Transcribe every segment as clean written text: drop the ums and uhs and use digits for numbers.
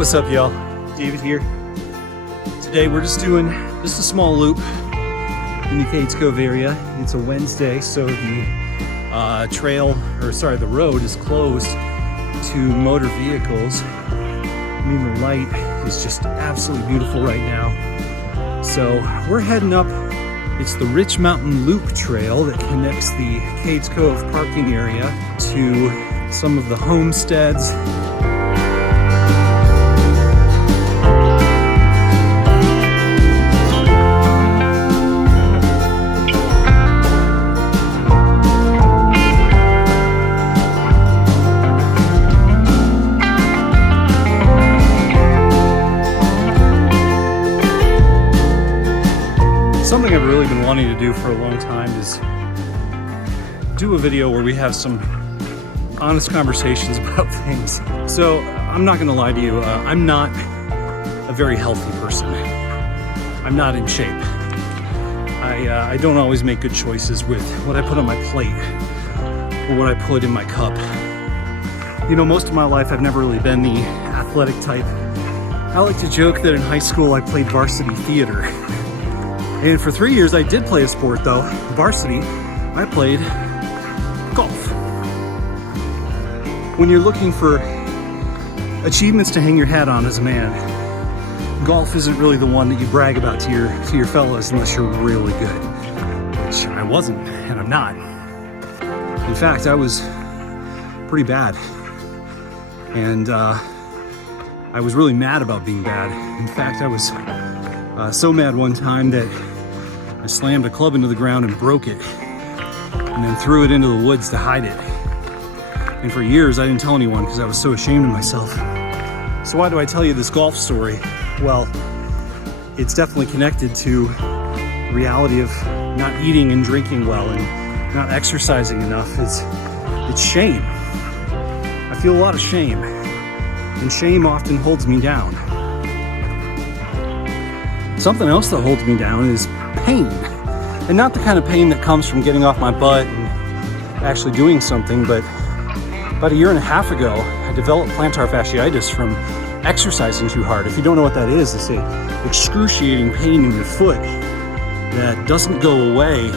What's up, y'all? David here. Today we're just doing a small loop in the Cades Cove area. It's a Wednesday, so the the road is closed to motor vehicles. I mean, the light is just absolutely beautiful right now. So we're heading up. It's the Rich Mountain Loop Trail that connects the Cades Cove parking area to some of the homesteads. Something I've really been wanting to do for a long time is do a video where we have some honest conversations about things. So I'm not gonna lie to you, I'm not a very healthy person. I'm not in shape. I don't always make good choices with what I put on my plate or what I put in my cup. You know, most of my life I've never really been the athletic type. I like to joke that in high school I played varsity theater. And for 3 years, I did play a sport though, varsity. I played golf. When you're looking for achievements to hang your hat on as a man, golf isn't really the one that you brag about to your fellas unless you're really good, which I wasn't, and I'm not. In fact, I was pretty bad. And I was really mad about being bad. In fact, I was so mad one time that I slammed a club into the ground and broke it, and then threw it into the woods to hide it. And for years I didn't tell anyone because I was so ashamed of myself. So why do I tell you this golf story? Well, it's definitely connected to the reality of not eating and drinking well and not exercising enough. It's shame. I feel a lot of shame, and shame often holds me down. Something else that holds me down is pain. And not the kind of pain that comes from getting off my butt and actually doing something, but about 1.5 years ago, I developed plantar fasciitis from exercising too hard. If you don't know what that is, it's a excruciating pain in your foot that doesn't go away,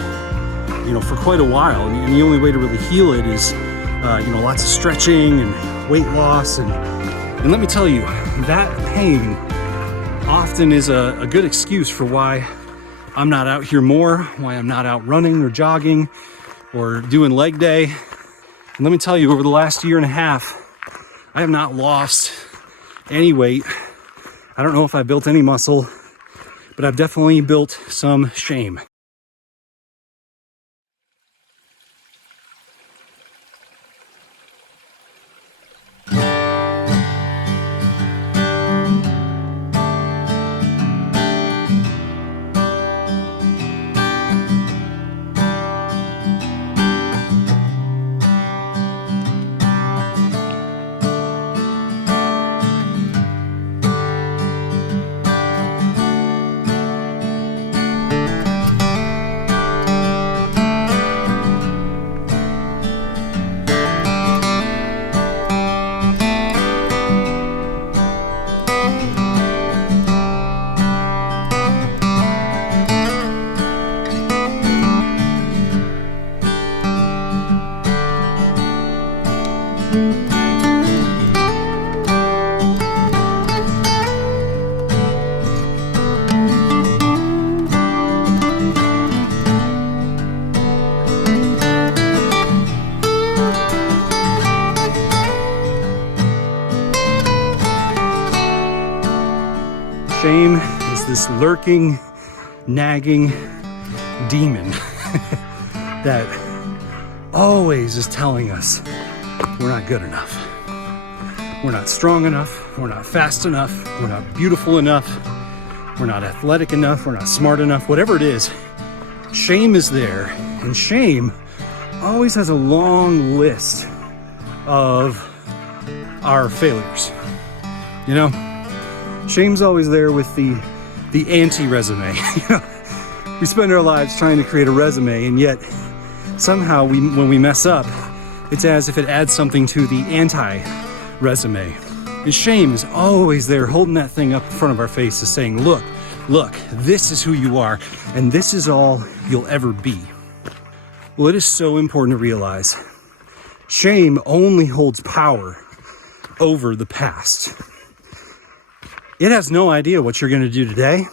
for quite a while. And the only way to really heal it is, lots of stretching and weight loss. And let me tell you, that pain often is a good excuse for why I'm not out here more, why I'm not out running or jogging or doing leg day. And let me tell you, over the last 1.5 years, I have not lost any weight. I don't know if I built any muscle, but I've definitely built some shame. Shame is this lurking, nagging demon that always is telling us we're not good enough. We're not strong enough. We're not fast enough. We're not beautiful enough. We're not athletic enough. We're not smart enough. Whatever it is, shame is there. And shame always has a long list of our failures. Shame's always there with the anti-resume. We spend our lives trying to create a resume, and yet somehow when we mess up, it's as if it adds something to the anti-resume. And shame is always there holding that thing up in front of our faces saying, look, this is who you are, and this is all you'll ever be. Well, it is so important to realize shame only holds power over the past. It has no idea what you're going to do today,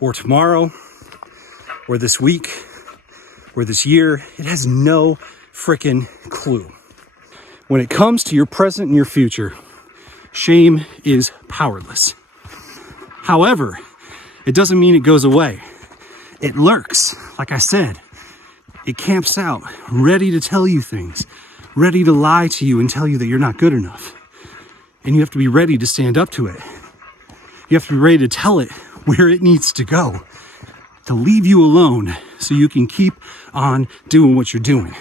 or tomorrow, or this week, or this year. It has no freaking clue. When it comes to your present and your future, shame is powerless. However, it doesn't mean it goes away. It lurks, like I said. It camps out, ready to tell you things, ready to lie to you and tell you that you're not good enough. And you have to be ready to stand up to it. You have to be ready to tell it where it needs to go, to leave you alone so you can keep on doing what you're doing.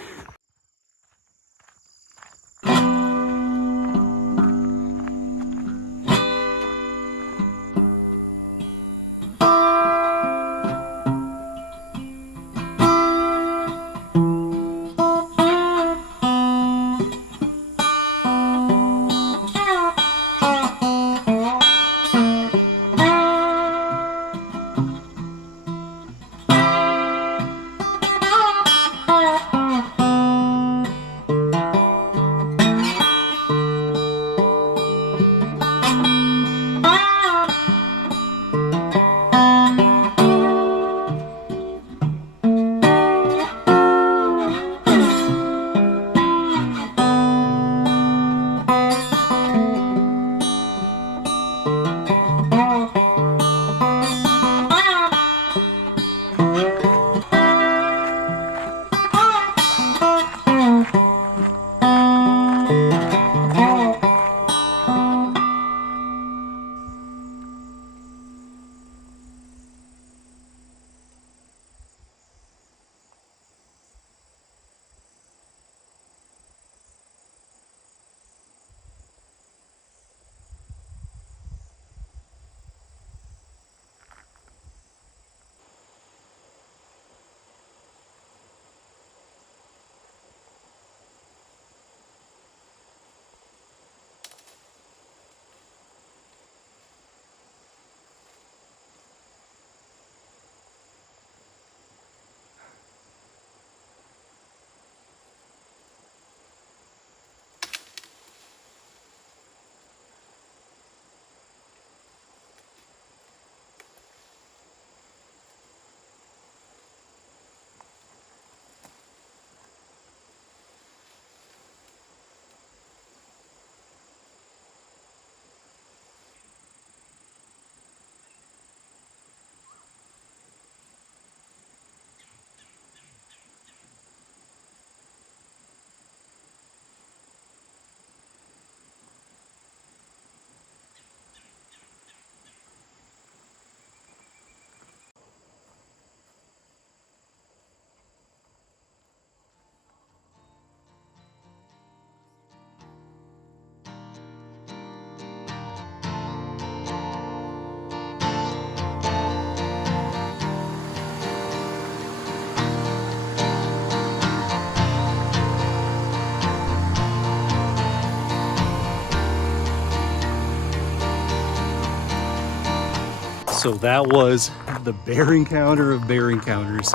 So that was the bear encounter of bear encounters.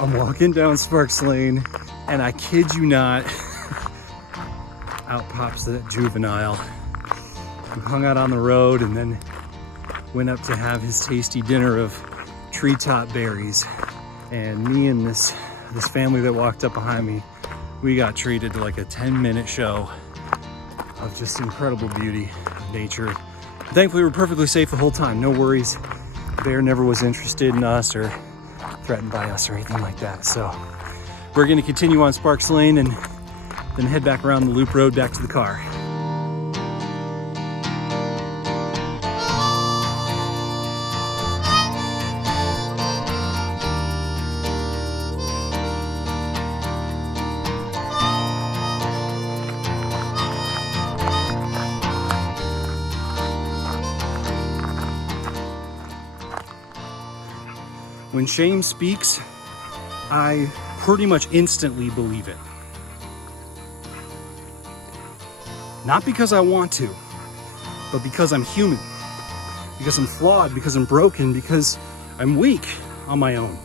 I'm walking down Sparks Lane, and I kid you not, out pops that juvenile. We hung out on the road and then went up to have his tasty dinner of treetop berries. And me and this family that walked up behind me, we got treated to like a 10-minute show of just incredible beauty of nature. Thankfully, we were perfectly safe the whole time. No worries. Bear never was interested in us or threatened by us or anything like that. So we're going to continue on Sparks Lane and then head back around the loop road back to the car. When shame speaks, I pretty much instantly believe it. Not because I want to, but because I'm human, because I'm flawed, because I'm broken, because I'm weak on my own.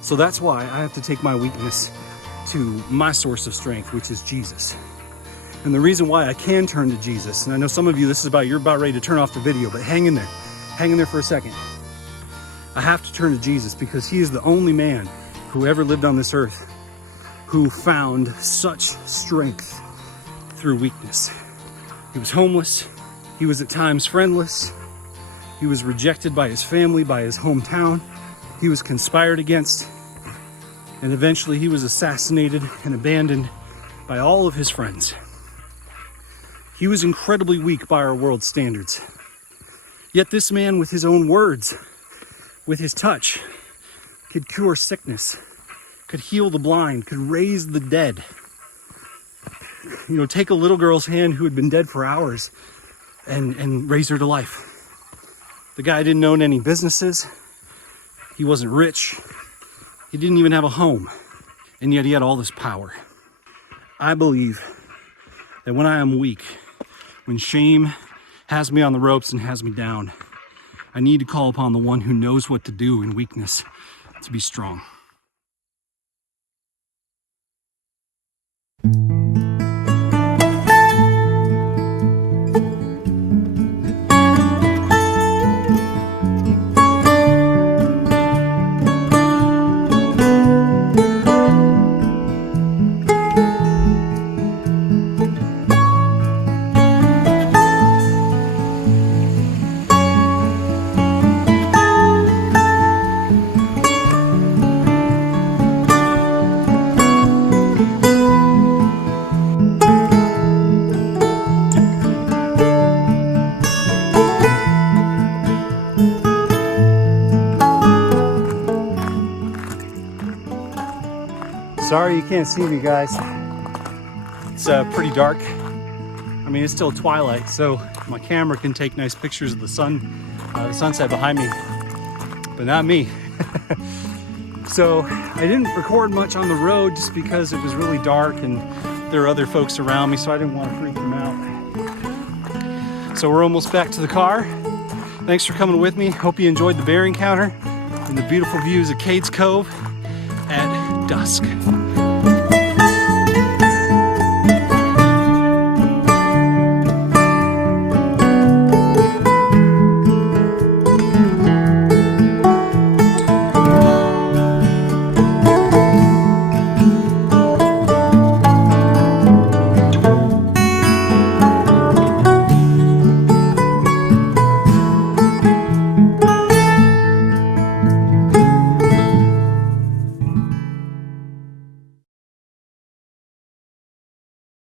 So that's why I have to take my weakness to my source of strength, which is Jesus. And the reason why I can turn to Jesus, and I know some of you, you're about ready to turn off the video, but hang in there for a second. I have to turn to Jesus because he is the only man who ever lived on this earth who found such strength through weakness. He was homeless. He was at times friendless. He was rejected by his family, by his hometown. He was conspired against. And eventually he was assassinated and abandoned by all of his friends. He was incredibly weak by our world standards. Yet this man, with his own words, with his touch, could cure sickness, could heal the blind, could raise the dead. You know, take a little girl's hand who had been dead for hours and raise her to life. The guy didn't own any businesses. He wasn't rich. He didn't even have a home. And yet he had all this power. I believe that when I am weak, when shame has me on the ropes and has me down, I need to call upon the one who knows what to do in weakness to be strong. Sorry you can't see me, guys. It's pretty dark. I mean, it's still twilight, so my camera can take nice pictures of the sunset behind me, but not me. So I didn't record much on the road just because it was really dark and there were other folks around me, so I didn't want to freak them out. So we're almost back to the car. Thanks for coming with me. Hope you enjoyed the bear encounter and the beautiful views of Cades Cove at dusk.